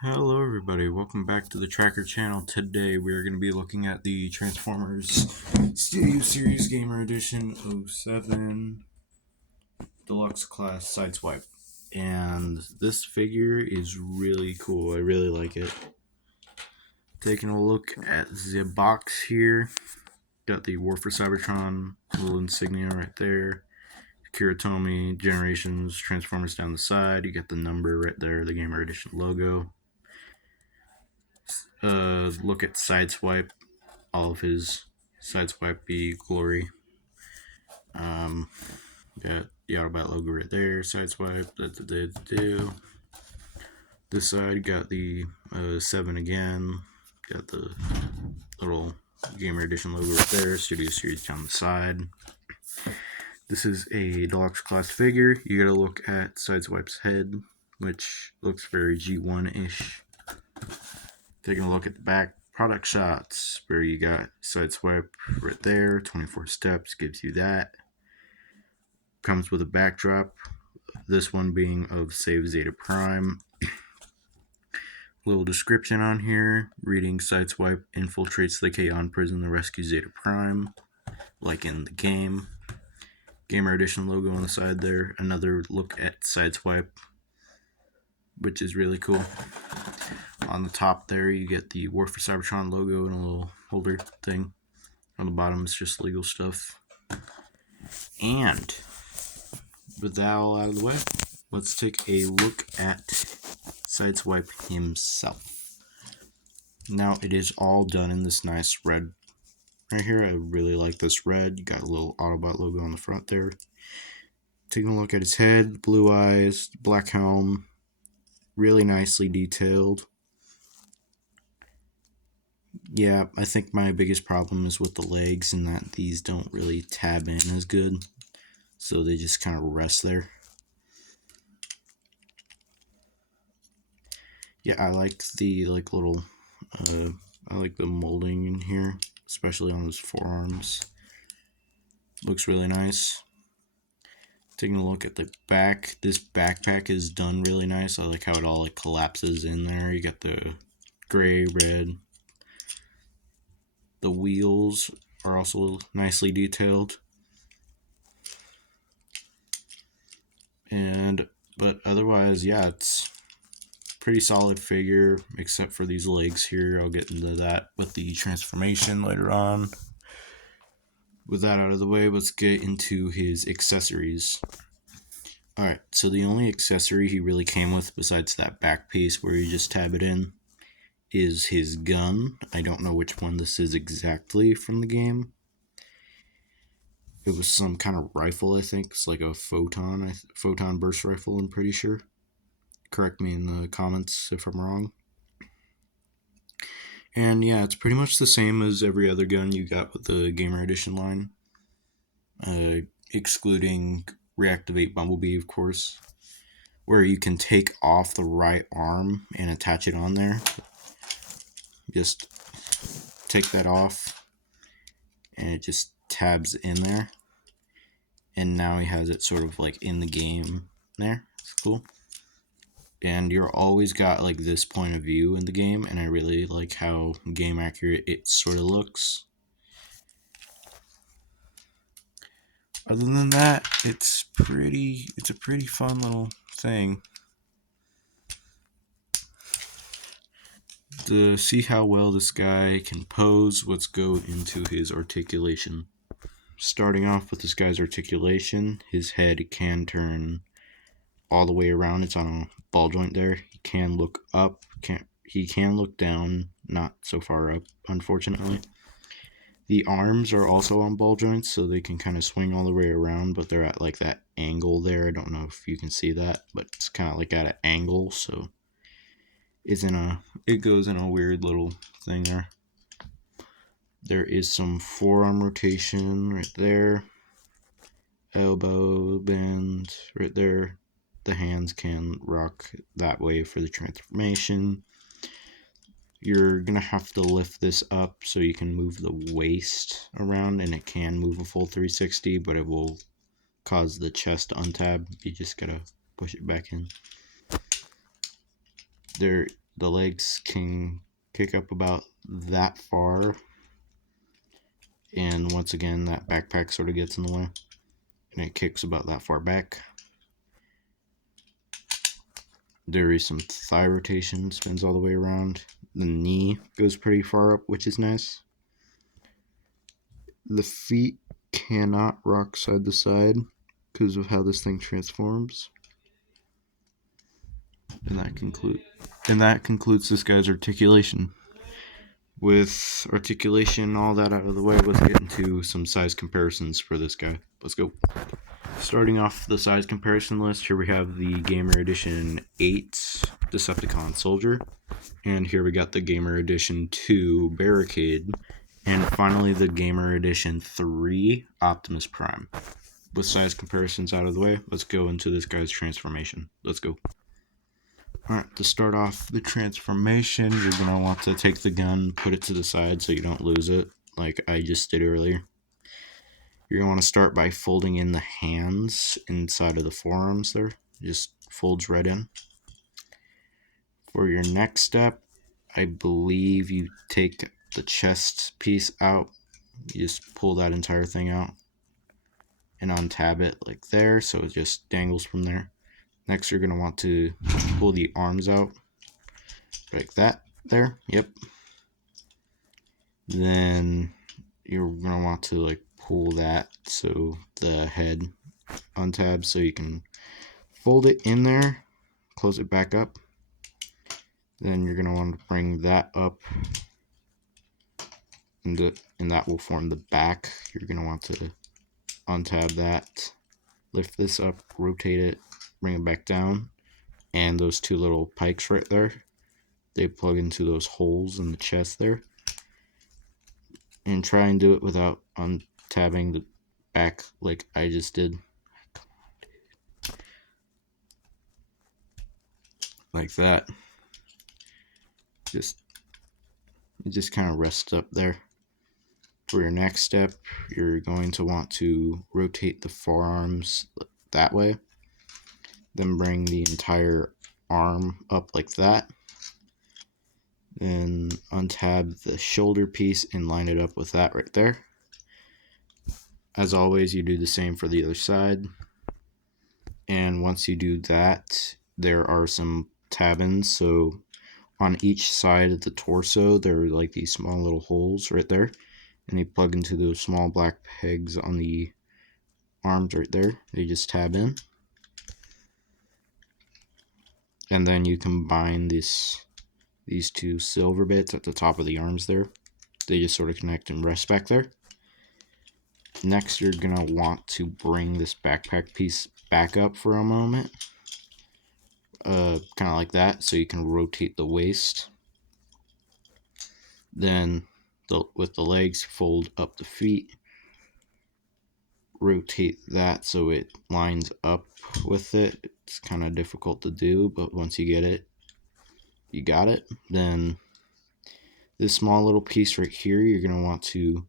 Hello everybody, welcome back to the Tracker channel. Today we are going to be looking at the Transformers Studio Series Gamer Edition '07 Deluxe Class Sideswipe. And this figure is really cool, I really like it. Taking a look at the box here, got the War for Cybertron little insignia right there. Kiritomi, Generations, Transformers down the side, you get the number right there, the Gamer Edition logo. Look at Sideswipe, all of his Sideswipe be glory. Got the Autobot logo right there, Sideswipe, This side got the 7 again, got the little Gamer Edition logo right there, Studio Series down the side. This is a deluxe class figure. You gotta look at Sideswipe's head, which looks very G1-ish. Taking a look at the back product shots, where you got Sideswipe right there, 24 steps, gives you that. Comes with a backdrop, this one being of Save Zeta Prime. Little description on here, reading Sideswipe infiltrates the K-On prison to rescue Zeta Prime, like in the game. Gamer Edition logo on the side there, another look at Sideswipe, which is really cool. On the top there, you get the War for Cybertron logo and a little holder thing. On the bottom, it's just legal stuff. And with that all out of the way, let's take a look at Sideswipe himself. Now, it is all done in this nice red right here. I really like this red. You got a little Autobot logo on the front there. Taking a look at his head, blue eyes, black helm, really nicely detailed. Yeah, I think my biggest problem is with the legs and that these don't really tab in as good. So they just kind of rest there. Yeah, I like the little, I like the molding in here, especially on his forearms. Looks really nice. Taking a look at the back, this backpack is done really nice. I like how it all collapses in there. You got the gray, red. The wheels are also nicely detailed. But otherwise, yeah, it's pretty solid figure, except for these legs here. I'll get into that with the transformation later on. With that out of the way, let's get into his accessories. Alright, so the only accessory he really came with, besides that back piece where you just tab it in, is his gun. I don't know which one this is exactly from the game. It was some kind of rifle, I think. It's like a photon burst rifle, I'm pretty sure. Correct me in the comments if I'm wrong. And yeah, it's pretty much the same as every other gun you got with the Gamer Edition line. Excluding Reactivate Bumblebee, of course. Where you can take off the right arm and attach it on there. Just take that off and it just tabs in there. And now he has it sort of like in the game there. It's cool. And you're always got like this point of view in the game, and I really like how game accurate it sort of looks. Other than that, it's a pretty fun little thing. To see how well this guy can pose, let's go into his articulation. Starting off with this guy's articulation, his head can turn all the way around. It's on a ball joint there. He can look up, he can look down, not so far up, unfortunately. The arms are also on ball joints, so they can kind of swing all the way around, but they're at like that angle there. I don't know if you can see that, but it's kind of like at an angle, so it goes in a weird little thing there. There is some forearm rotation right there. Elbow bend right there. The hands can rock that way for the transformation. You're going to have to lift this up so you can move the waist around, and it can move a full 360, but it will cause the chest to untab. You just got to push it back in. the legs can kick up about that far, and once again that backpack sort of gets in the way and it kicks about that far back. There is some thigh rotation, spins all the way around. The knee goes pretty far up, which is nice. The feet cannot rock side to side because of how this thing transforms. And that concludes this guy's articulation. With articulation, all that out of the way, let's get into some size comparisons for this guy. Let's go. Starting off the size comparison list, here we have the Gamer Edition 8 Decepticon Soldier. And here we got the Gamer Edition 2 Barricade. And finally the Gamer Edition 3 Optimus Prime. With size comparisons out of the way, let's go into this guy's transformation. Let's go. Alright, to start off the transformation, you're going to want to take the gun, put it to the side so you don't lose it, like I just did earlier. You're going to want to start by folding in the hands inside of the forearms there. Just folds right in. For your next step, I believe you take the chest piece out. You just pull that entire thing out and untab it like there, so it just dangles from there. Next, you're going to want to pull the arms out like that there. Yep. Then you're going to want to like pull that so the head untabs so you can fold it in there, close it back up. Then you're going to want to bring that up and that will form the back. You're going to want to untab that, lift this up, rotate it, bring it back down, and those two little pikes right there, they plug into those holes in the chest there. And try and do it without untabbing the back like I just did. Like that. It just kind of rests up there. For your next step, you're going to want to rotate the forearms that way. Then bring the entire arm up like that. Then untab the shoulder piece and line it up with that right there. As always, you do the same for the other side. And once you do that, there are some tab-ins. So on each side of the torso, there are like these small little holes right there. And you plug into those small black pegs on the arms right there. They just tab in. And then you combine these two silver bits at the top of the arms there. They just sort of connect and rest back there. Next, you're going to want to bring this backpack piece back up for a moment. Kind of like that, so you can rotate the waist. Then, with the legs, fold up the feet. Rotate that so it lines up with it. It's kind of difficult to do, but once you get it, you got it. Then this small little piece right here, you're going to want to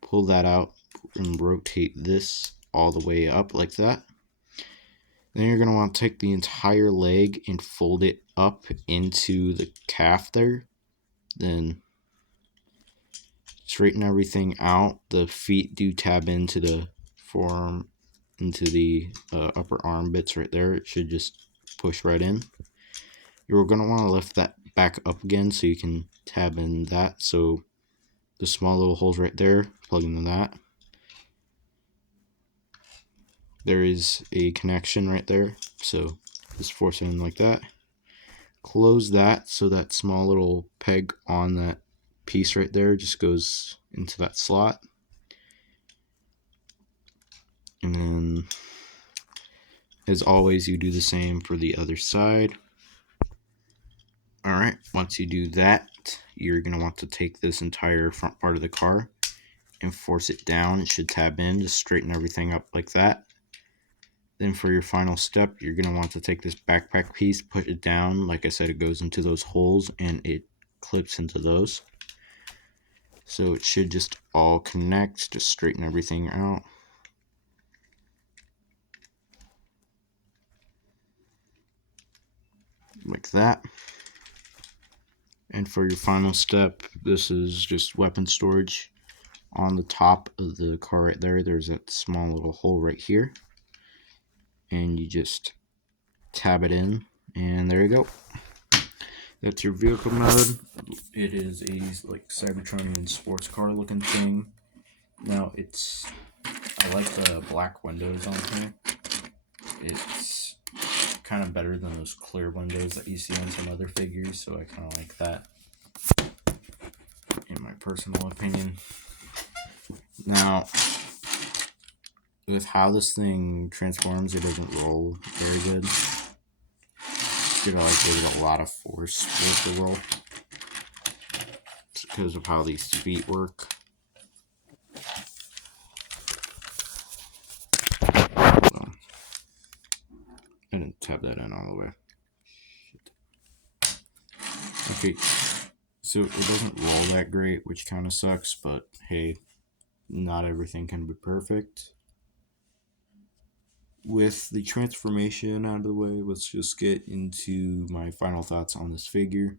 pull that out and rotate this all the way up like that. Then you're going to want to take the entire leg and fold it up into the calf there. Then straighten everything out. The feet do tab into the forearm, into the upper arm bits right there. It should just push right in. You're going to want to lift that back up again so you can tab in that. So the small little holes right there, plug into that. There is a connection right there, so just force it in like that. Close that so that small little peg on that piece right there just goes into that slot. And then, as always, you do the same for the other side. Alright, once you do that, you're going to want to take this entire front part of the car and force it down. It should tab in, just straighten everything up like that. Then for your final step, you're going to want to take this backpack piece, put it down. Like I said, it goes into those holes and it clips into those. So it should just all connect, just straighten everything out. Like that. And for your final step, this is just weapon storage. On the top of the car right there, there's that small little hole right here. And you just tab it in, and there you go. That's your vehicle mode. It is a like Cybertronian sports car looking thing. Now I like the black windows on here. It's kind of better than those clear windows that you see on some other figures, so I kind of like that, in my personal opinion. Now, with how this thing transforms, it doesn't roll very good. You gotta like give it a lot of force with the roll. It's because of how these feet work. I didn't tab that in all the way. Okay, so it doesn't roll that great, which kind of sucks, but hey, not everything can be perfect. With the transformation out of the way, let's just get into my final thoughts on this figure.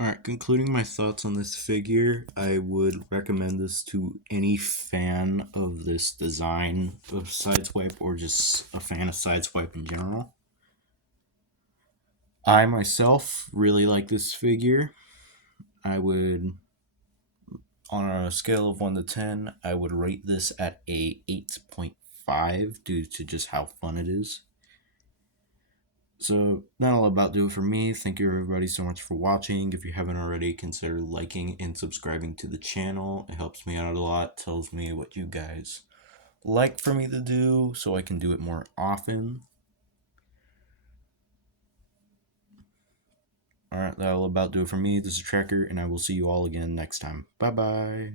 Alright, concluding my thoughts on this figure, I would recommend this to any fan of this design of Sideswipe, or just a fan of Sideswipe in general. I myself really like this figure. I would, on a scale of 1 to 10, I would rate this at a 8.5 due to just how fun it is. So that'll about do it for me. Thank you everybody so much for watching. If you haven't already, consider liking and subscribing to the channel. It helps me out a lot, tells me what you guys like for me to do so I can do it more often. Alright, that'll about do it for me. This is Tracker, and I will see you all again next time. Bye bye.